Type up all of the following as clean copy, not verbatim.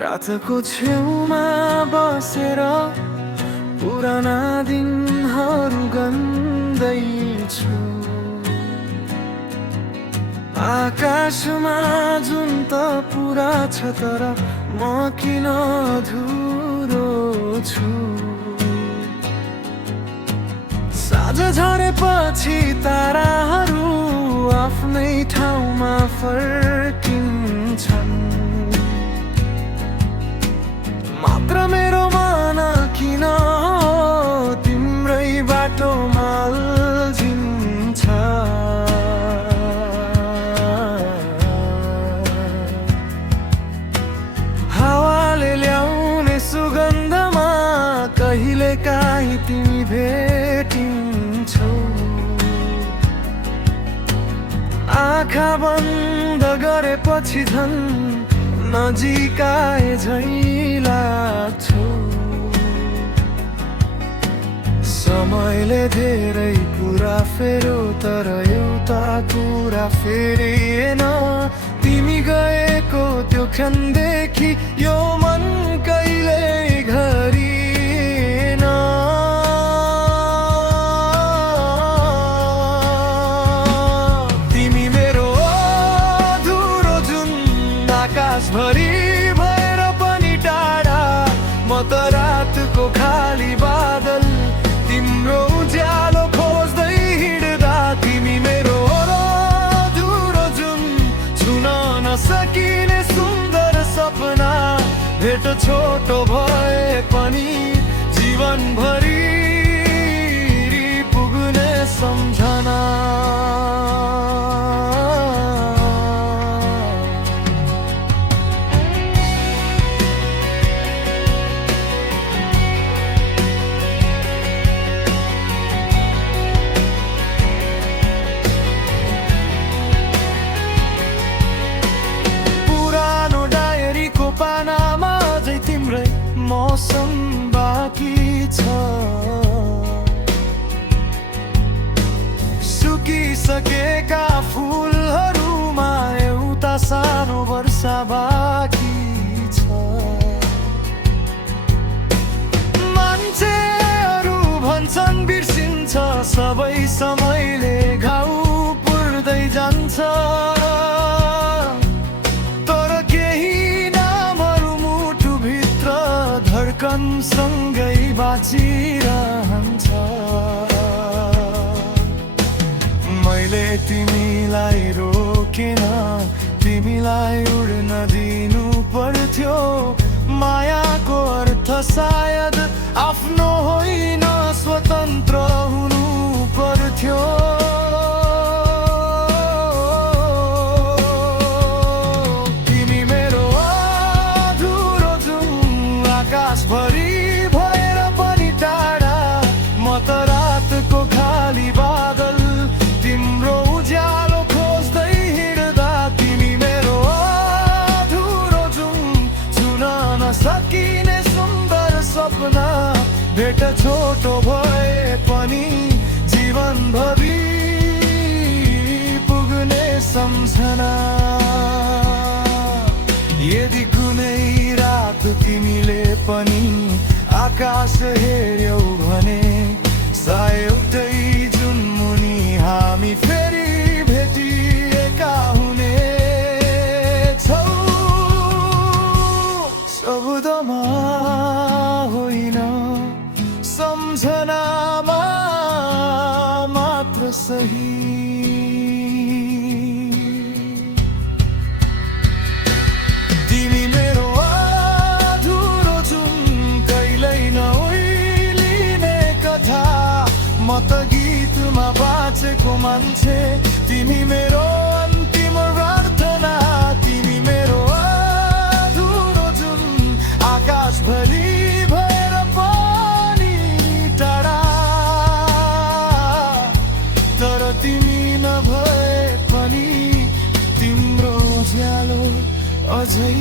रातको छेउमा बसेर पुराना दिनहरू गन्दैछु। आकाशमा जुन त पुरा छ तर म किन अधुरो छु। साँझ झरेपछि ताराहरू आफ्नै ठाउँमा फर्किन्छन्। मात्र मेरो मन किन तिम्रै बाटोमा अल्झिन्छ। हावाले ल्याउने सुगन्धमा कहिलेकाहीँ तिमी भेटिन्छौ। आँखा बन्द गरेपछि झन् नजिक आए झैँ लाग्छौ। समयले धेरै कुरा फेर्यो तर एउटा कुरा फेरिएन। तिमी गएको त्यो क्षणदेखि यो मन कहिल्यै घरिएन। तिमी मेरो अधुरो जुन आकाशभरि भएर पनि टाढा, म त रातको खाली बादल तिम्रो उज्यालो खोज्दै हिँड्दा। तिमी मेरो अधुरो जुन छुन नसकिने सुन्दर सपना, भेट छोटो भए पनि जीवनभरि पुग्ने सम्झना। पानामा अझै तिम्रै मौसम बाँकी छ। सुकिसकेका फुलहरूमा एउटा सानो वर्षा बाँकी छ। मान्छेहरू भन्छन् बिर्सिन्छ सबै, समयले घाउ पुर्दै जान्छ। सँगै बाँचिरहन्छ। मैले तिमीलाई रोकेन, तिमीलाई उड्न दिनु पर्थ्यो। मायाको अर्थ सायद आफ्नो होइन स्वतन्त्र हुनु पर्थ्यो। आकाशभरि भएर पनि टाढा, म त रातको खाली बादल तिम्रो उज्यालो खोज्दै हिँड्दा। तिमी मेरो अधुरो जुन छुन नसकिने सुन्दर सपना, भेट छोटो भए पनि जीवनभरि पुग्ने सम्झना। यदि कुनै रात तिमीले पनि आकाश हेर्यौ भने, सायदै जुन मुनि हामी फेरि भेटिएका हुने छौ। शब्दमा होइन सम्झनामा मात्र सही। म त गीतमा बाँचेको मान्छे, तिमी मेरो अन्तिम प्रार्थना। तिमी मेरो अधुरो जुन आकाशभरि भएर पनि टाढा, तर तिमी नभए पनि तिम्रो उज्यालो अझै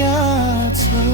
यहाँ छ।